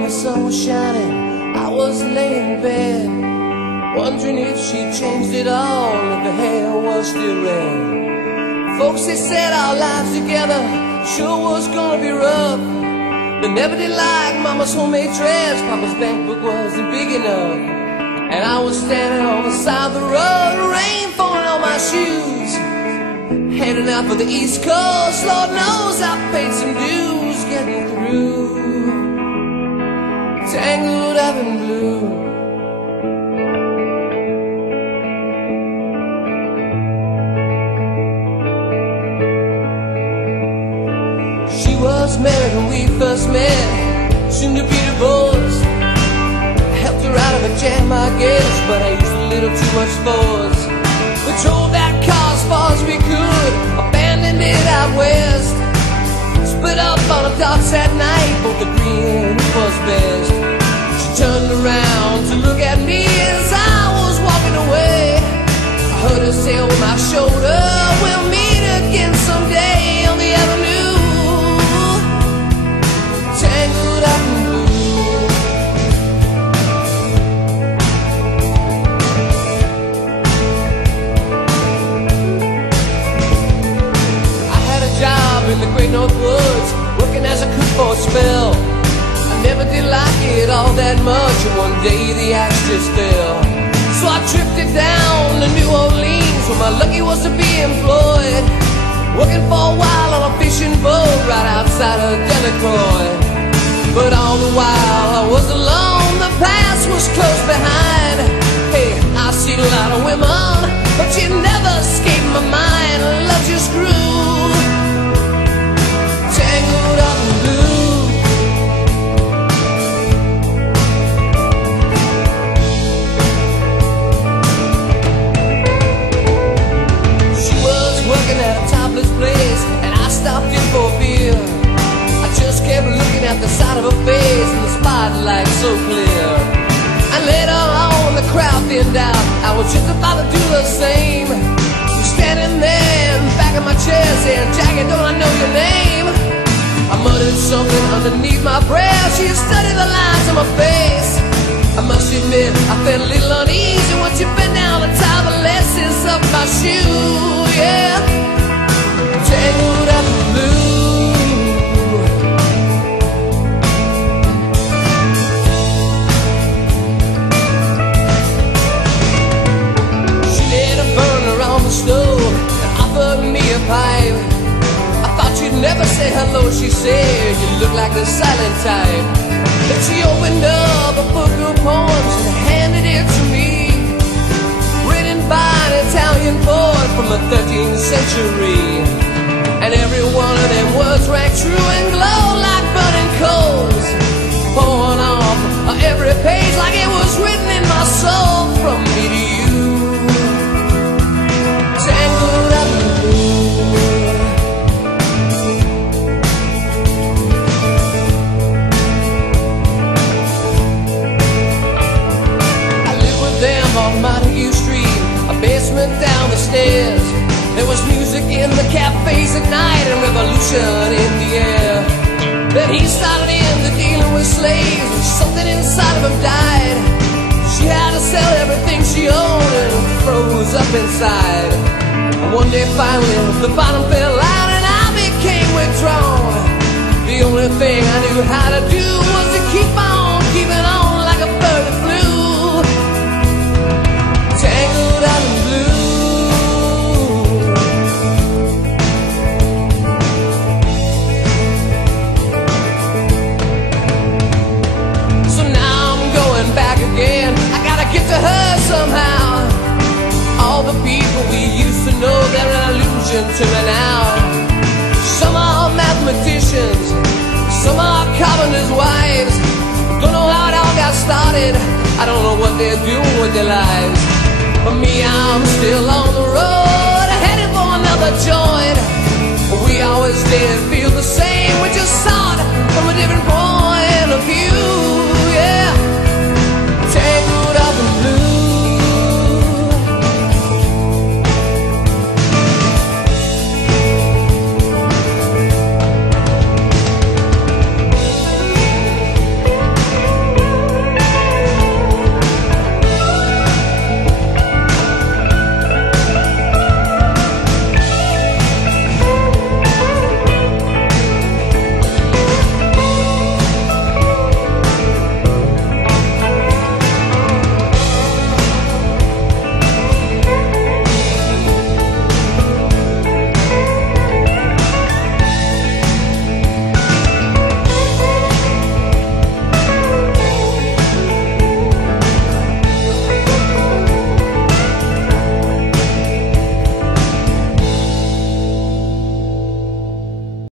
when the sun was shining, I was laying in bed, wondering if she changed it all, if the hair was still red. Folks, they said our lives together sure was gonna be rough. They never did like Mama's homemade dress, Papa's bank book wasn't big enough. And I was standing on the side of the road, rain falling on my shoes, heading out for the East Coast. Lord knows I paid some dues getting through, tangled up in blue. She was married when we first met, soon to be divorced. Helped her out of a jam, I guess, but I used a little too much force. We drove that car as far as we could, abandoned it out west. Split up on the docks at night, both agreeing it was best. She turned around to look at me as I was walking away. I heard her say over my shoulder, we'll meet again someday on the avenue, tangled up in blue. In the great North Woods, working as a cook for a spell. I never did like it all that much, and one day the axe just fell. So I drifted down to New Orleans, where my lucky was to be employed, working for a while on a fishing boat right outside of Delacroix. But all the while I was alone, the past was close behind. Hey, I seen a lot of women, but you never escaped my mind. Love just grew, tangled up in blue. She was working at a topless place, and I stopped in for a beer. I just kept looking at the side of her face, and the spotlight so clear. And later on the crowd thinned out, I was just about to do the same. Standing there in the back of my chair saying, Jackie, don't I know your name? I muttered something underneath my breath. She studied the lines on my face. I must admit, I felt a little uneasy when she bent down to tie the laces of my shoe. Yeah, tangled up in blue. She lit a burner on the stove and offered me a pipe. She'd never say hello, she said, you look like the silent type. Then she opened up a book of poems and handed it to me, written by an Italian poet from the 13th century. And every one of them words rang true and glowed like burning coals, pouring off every page like it was written in my soul. From me to you, tangled up in blue. On Montague Street, a basement down the stairs. There was music in the cafes at night and revolution in the air. Then he started into dealing with slaves, and something inside of him died. She had to sell everything she owned and froze up inside. And one day finally the bottom fell out and I became withdrawn. The only thing I knew how to do was to keep on keeping on like a bird that flew, tangled up in blue. So now I'm going back again, I gotta get to her somehow. All the people we used to know, they're an illusion to me now. Some are mathematicians, some are carpenters' wives. Don't know how it all got started, I don't know what they're doing with their lives. For me, I'm still on the road, headed for another joint. We always did feel the same, we just saw it from a different point of view.